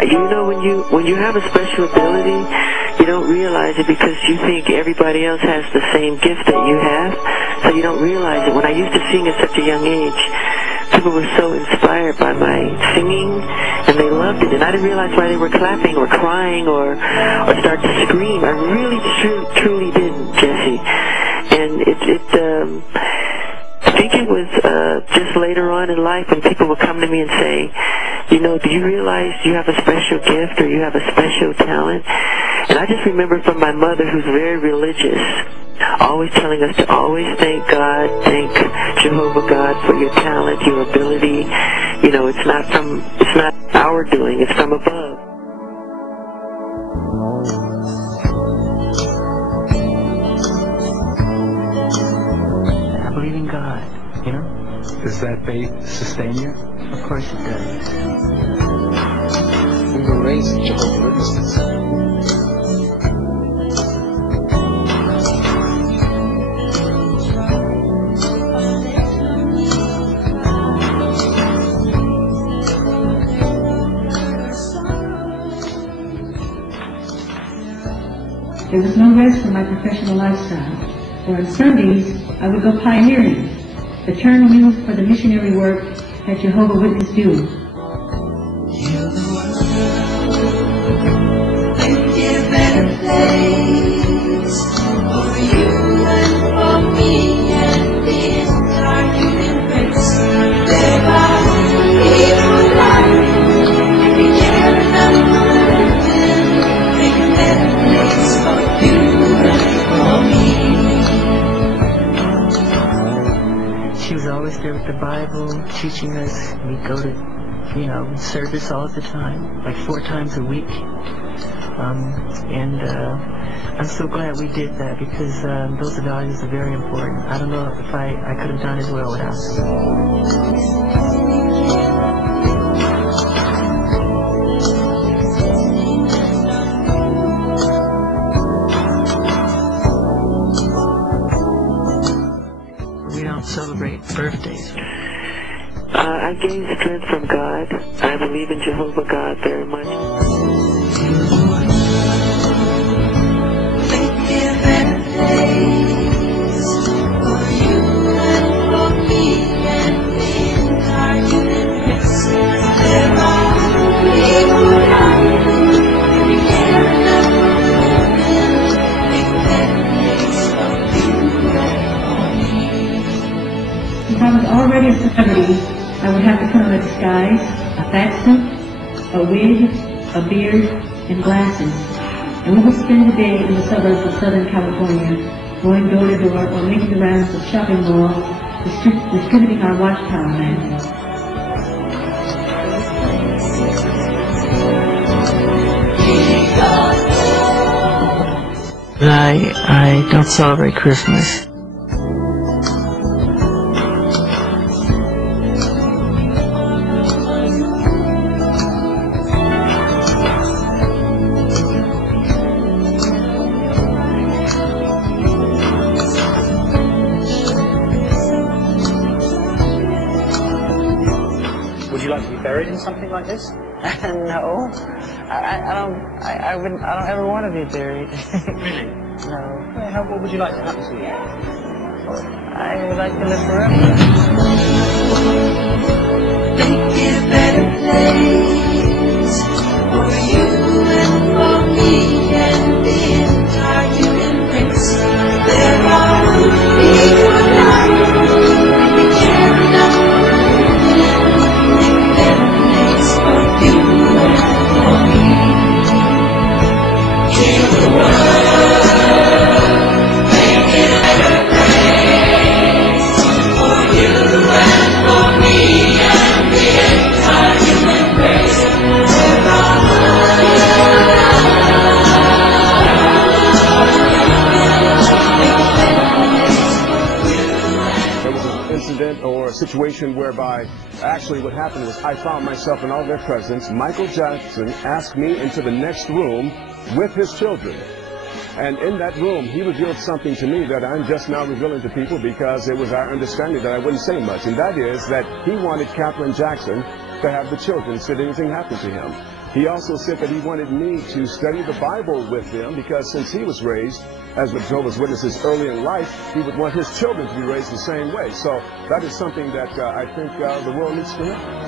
You know, when you have a special ability, you don't realize it because you think everybody else has the same gift that you have, so you don't realize it. When I used to sing at such a young age, people were so inspired by my singing, and they loved it, and I didn't realize why they were clapping or crying or start to scream. I really truly didn't, Jesse. And I think it was just later on in life when people would come to me and say, you know, do you realize you have a special gift or you have a special talent? And I just remember from my mother, who's very religious, always telling us to always thank God, thank Jehovah God for your talent, your ability. You know, it's not our doing, it's from above. I believe in God, you know. Does that faith sustain you? Of course it does. We were raised Jehovah's Witnesses. There was no rest for my professional lifestyle, for on Sundays I would go pioneering, the turn wheels for the missionary work that Jehovah's Witnesses do. She was always there with the Bible, teaching us. We'd go to, you know, service all the time, like 4 times a week. I'm so glad we did that because those values are very important. I don't know if I could have done as well without them. Celebrate birthdays. I gain strength from God. I believe in Jehovah God very much. If I was already a celebrity, I would have to put on a disguise, a fat suit, a wig, a beard, and glasses. And we would spend the day in the suburbs of Southern California, going door to door or making the rounds of shopping malls, distributing our watchtower manuals. I don't celebrate Christmas. Would you like to be buried in something like this? No, I don't ever want to be buried. Really? No. Okay, what would you like to happen to you? I would like to live forever. Make it a better place for you and for me and the entire human race. There are people alive, and we care enough for them. Make a better place for you and for me. Heal the world, make it a better place for you and for me and the entire human race. There was an incident or a situation whereby actually what happened was I found myself in all their presence. Michael Jackson asked me into the next room with his children. And in that room, he revealed something to me that I'm just now revealing to people because it was our understanding that I wouldn't say much. And that is that he wanted Catherine Jackson to have the children should anything happen to him. He also said that he wanted me to study the Bible with them because since he was raised as with Jehovah's Witnesses early in life, he would want his children to be raised the same way. So that is something that I think the world needs to know.